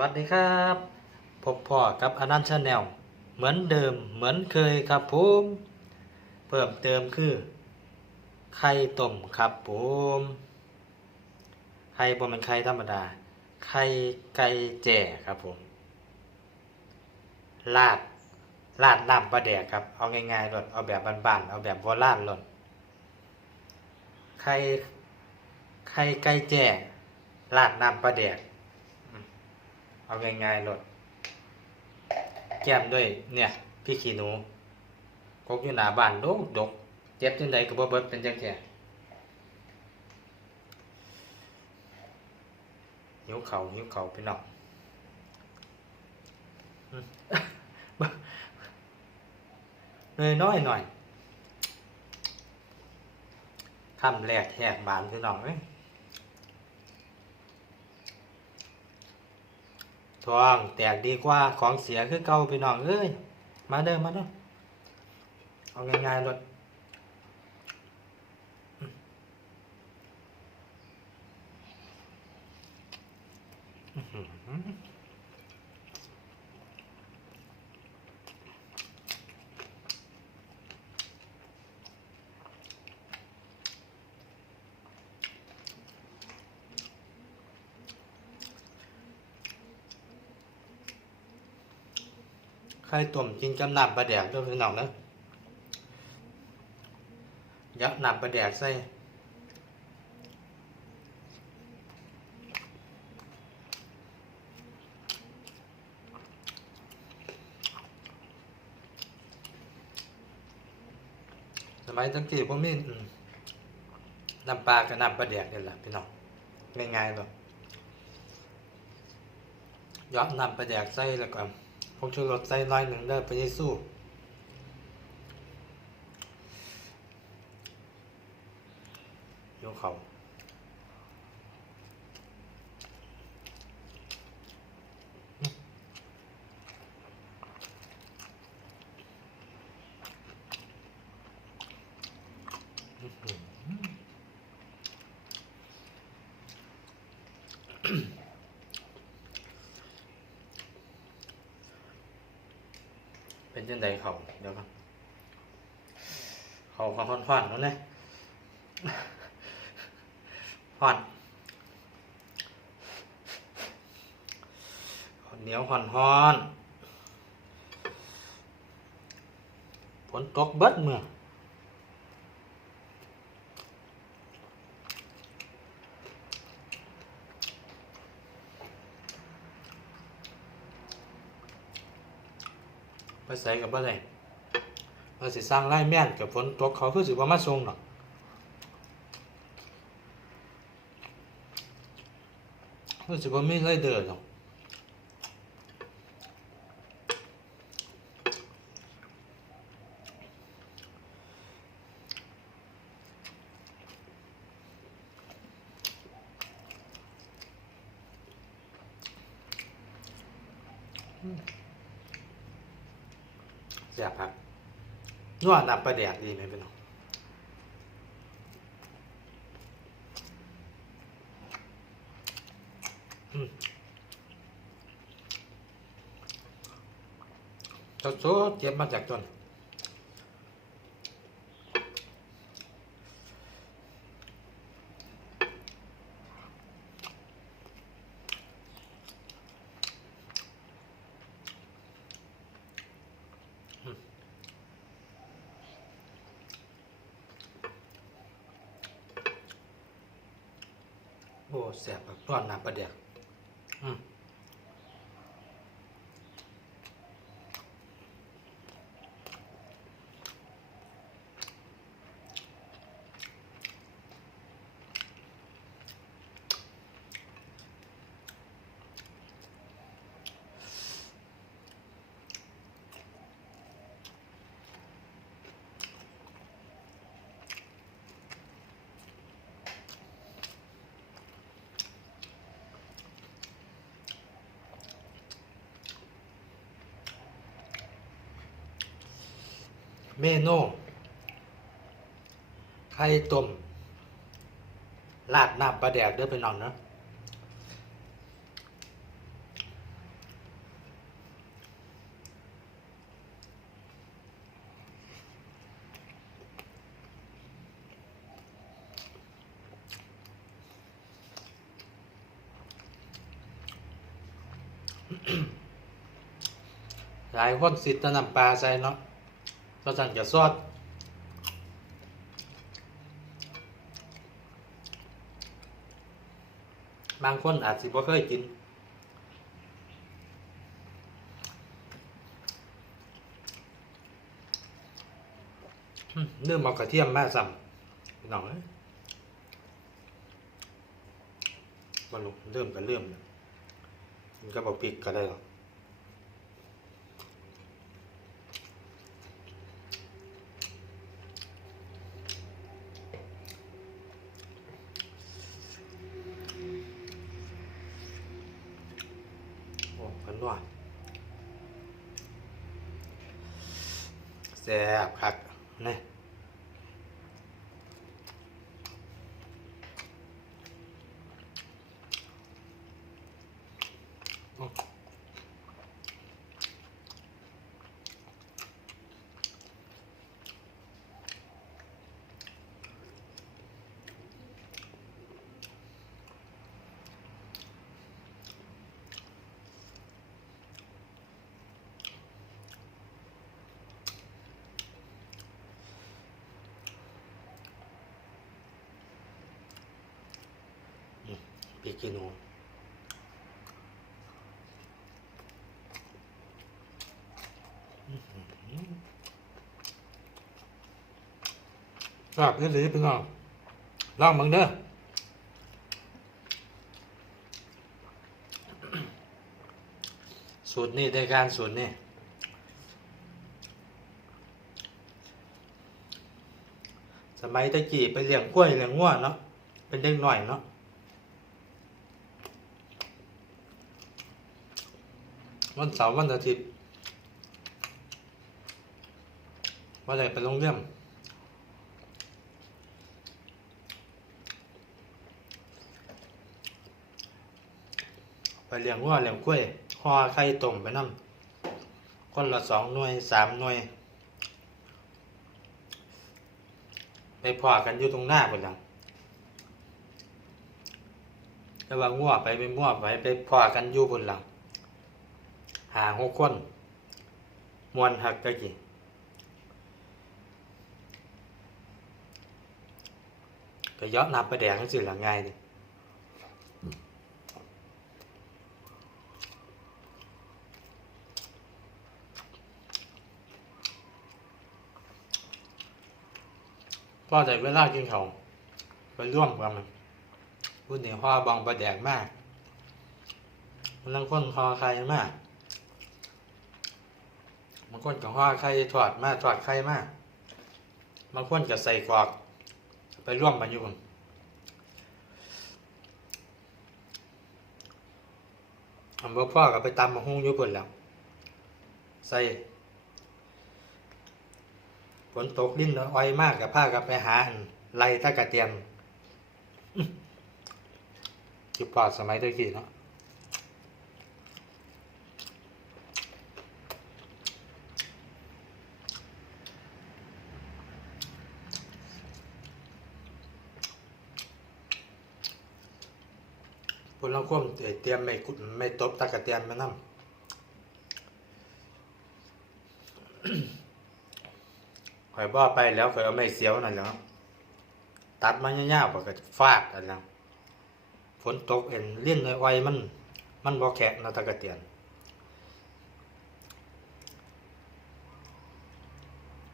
วัสดีครับพบพ่อกับอนันต์ชาแนลเหมือนเดิมเหมือนเคยครับผมเพิ่มเติมคือไข่ต้มครับผมไข่บ่เป็นไข่ธรรมดาไข่ไก่แจ่ครับผมลาดลาดน้ำปลาแดกครับเอาง่ายๆรถเอาแบบบ้านๆเอาแบบโบราณรถไข่ไข่ไก่แจ่ลาดน้ำปลาแดก เอาง่ายๆรถแก้มด้วยเนี่ยพี่ขี้หนูกกอยู่หน้าบ้านดกดกเจ็บจังใดก็บ่เบิดเป็นจังแท้หิวเขาหิวเขาวพี่น้องเลยน้อยหน่อยคำแรกแหกบานพี่น้องเอ้ย ทองแตกดีกว่าของเสียคือเก่าพี่น้องเอ้ยมาเด้อมาเด้อเอาง่ายๆรถอื้ ข่ต้มกินกับน้ำปลาแดกด้วยพี่น้องนะยัดน้ำปลาแดกใส่สมัยตั้งกี่ผมมีอืมน้ำปลากับน้ำปลาแดกนี่แหละพี่น้องง่ายๆแบบยัดน้ำปลาแดกใส่แล้วก็ ผงชูรสใส่น้อยหนึ่งเด้อไปยิสู้ยกเขาอื้อหือเป็น จังไดเขาเดี๋ยวครับเขาเขาห่อนๆแล้วนะห่อนเหนียวห่อนห่อนฝนตกเบิดเมื่อ ไปใส่กับอะไรเราสิสร้างไร่แม่นกับฝนตกเขาคือสิว่ามาทรงหรอกคือสิว่าไม่ไรเดินหรอก แซ่บครับนวดน้ำปลาแดกดีไหมพี่น้องสดๆเก็บมาจากต้นโอ้ แสบแบบนวดน้ำประเดก เมนูไข่ต้มลาดน้ำปลาแดกเด้อไปนอนนะหลายคนสิทธิ์นำปลาใส่เนาะ ก็สั่นจะซอดบางคนอาจสิบ่เคยกิน เนื่อมเอากระเทียมมาสั่มพี่องเอ้ยบอลงเริ่มกันเริ่มมันก็บอกปิกก็ได้หรอก โอ้กันว่าแซ่บคักนี่ ปีกิโนครับนี่หรือพี่น้องลองมึงเด้อสูตรนี่ได้การสูตรนี่สมัยตะกี้ไปเลี้ยงกล้วยเลี้ยงง้วเนาะเป็นเด็กหน่อยเนาะ วันเสาร์วันอาทิตย์วันไหนไปโรงเรียนไปเลี้ยงวัวเลี้ยงกล้วยห่อไข่ต้มไปน้ำคนละสองหน่วยสามหน่วยไปพอกันอยู่ตรงหน้าคนหลังแต่ว่างัวไปเป็นงัวไปไปพอกันอยู่บนหลัง หาหกคนมวนหักตะกี้ก็เยอะนำไปแดงสิหลังไงายนี่พ่อแต่เวลากินเขาไปร่วมกันมันพูดในพ่อบองประแดกมากมันลังคนคอใครมากางคนก็ห่อไข่ทอดมาทอดไข่มาบางคนก็ใส่กรอกไปร่วมมาอยู่กันอำเภอพ่อก็ไปตำมาหุ้งอยู่พุ่นแล้ว ใส่ฝนตกลิ้นอ้อยมากกับผ้ากับไปหาไล่ตะกะเตียนอื้อจุดปอดสมัยตะกี้เนาะ พลลังคมเตรียมไม่กดไม่ตบตะกะเตียนมานํข่อยบ่ไปแล้วข่อยเอาไม่เสียวนั่นแหล้วตัดมายาวๆบ่ก็ฟาดอันนั้นฝนตกเอ็นเลี้ยนไวๆมัน มันบ่แข็งนะตะกะเตียน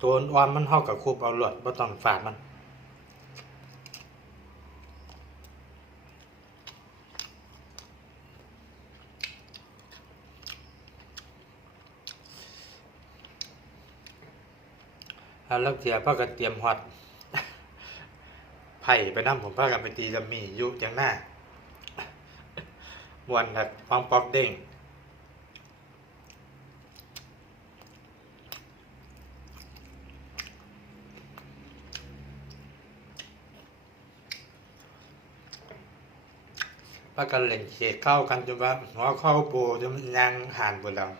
ตัวอ่อนมันเฮากับคูบเอาลวดบ่ต้องฟาดมัน แล้วลักเทียพ่อก็เตรียมฮอดไผ่ไปนั่ผมพ่อกันไปตีจะมียู่จังหน้ามวนแบบฟังปอกเด้งป้ากันเล่นเขกเข้ากันจนว่าหัวเข้าโปจนมังห่านหมดแล้ว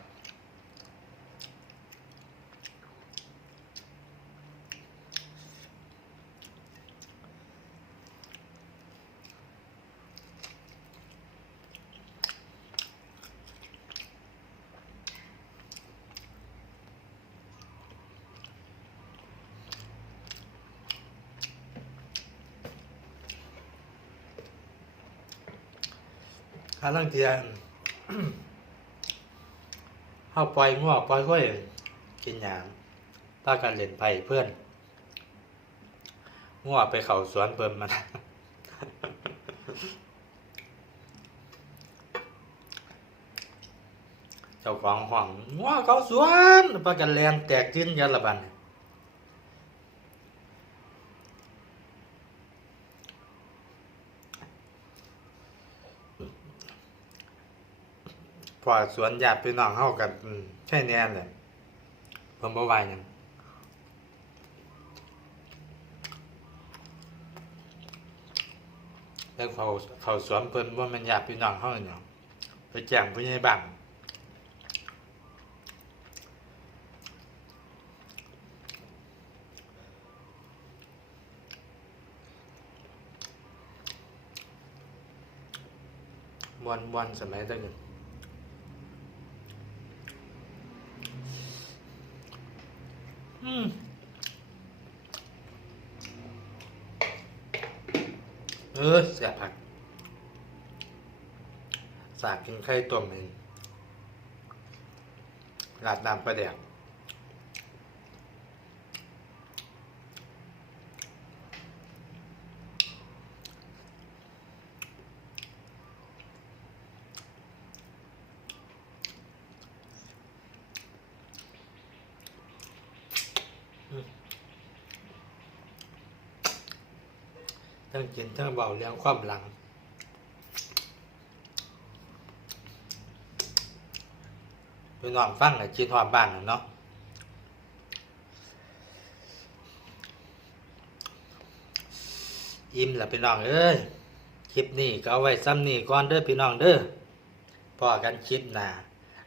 ถ้าลังเทียนเฮาปล่อยงวปล่อยค่อยกินหยางพากันเล่นไพ่เพื่อนงวไปเข้าสวนเพิ่นมันเจ้าของห้องงัวเขาสวนพากันแลนแตกจิ้นกันละบัน พอสวนญาติพี่น้องเฮากันอืมใช่แน่เลยเพิ่นบ่ว่าหยังแล้วเขาเขาสวนเพิ่นบ่แม่นญาติพี่น้องเฮาหยังไปแจ้งผู้ใหญ่บ้านบอลบอลสมัยตั้งนึ่ง อืมเออเสียผักสากกินไข่ต้มเองราดน้ำปลาแดก ทั้งกินทั้งเบาเรื่องความหลังพี่น้องฟังกับคิดฮอดบ้านน่ะเนาะอิ่มแล้วพี่น้องเอ้ย คลิปนี้ก็เอาไว้ซ้ำนี่ก่อนเด้อพี่น้องเด้อพอกันคลิปหนา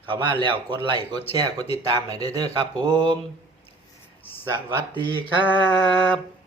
เข้ามาแล้วกดไลค์กดแชร์กดติดตามให้ได้เด้อครับผม สวัสดีครับ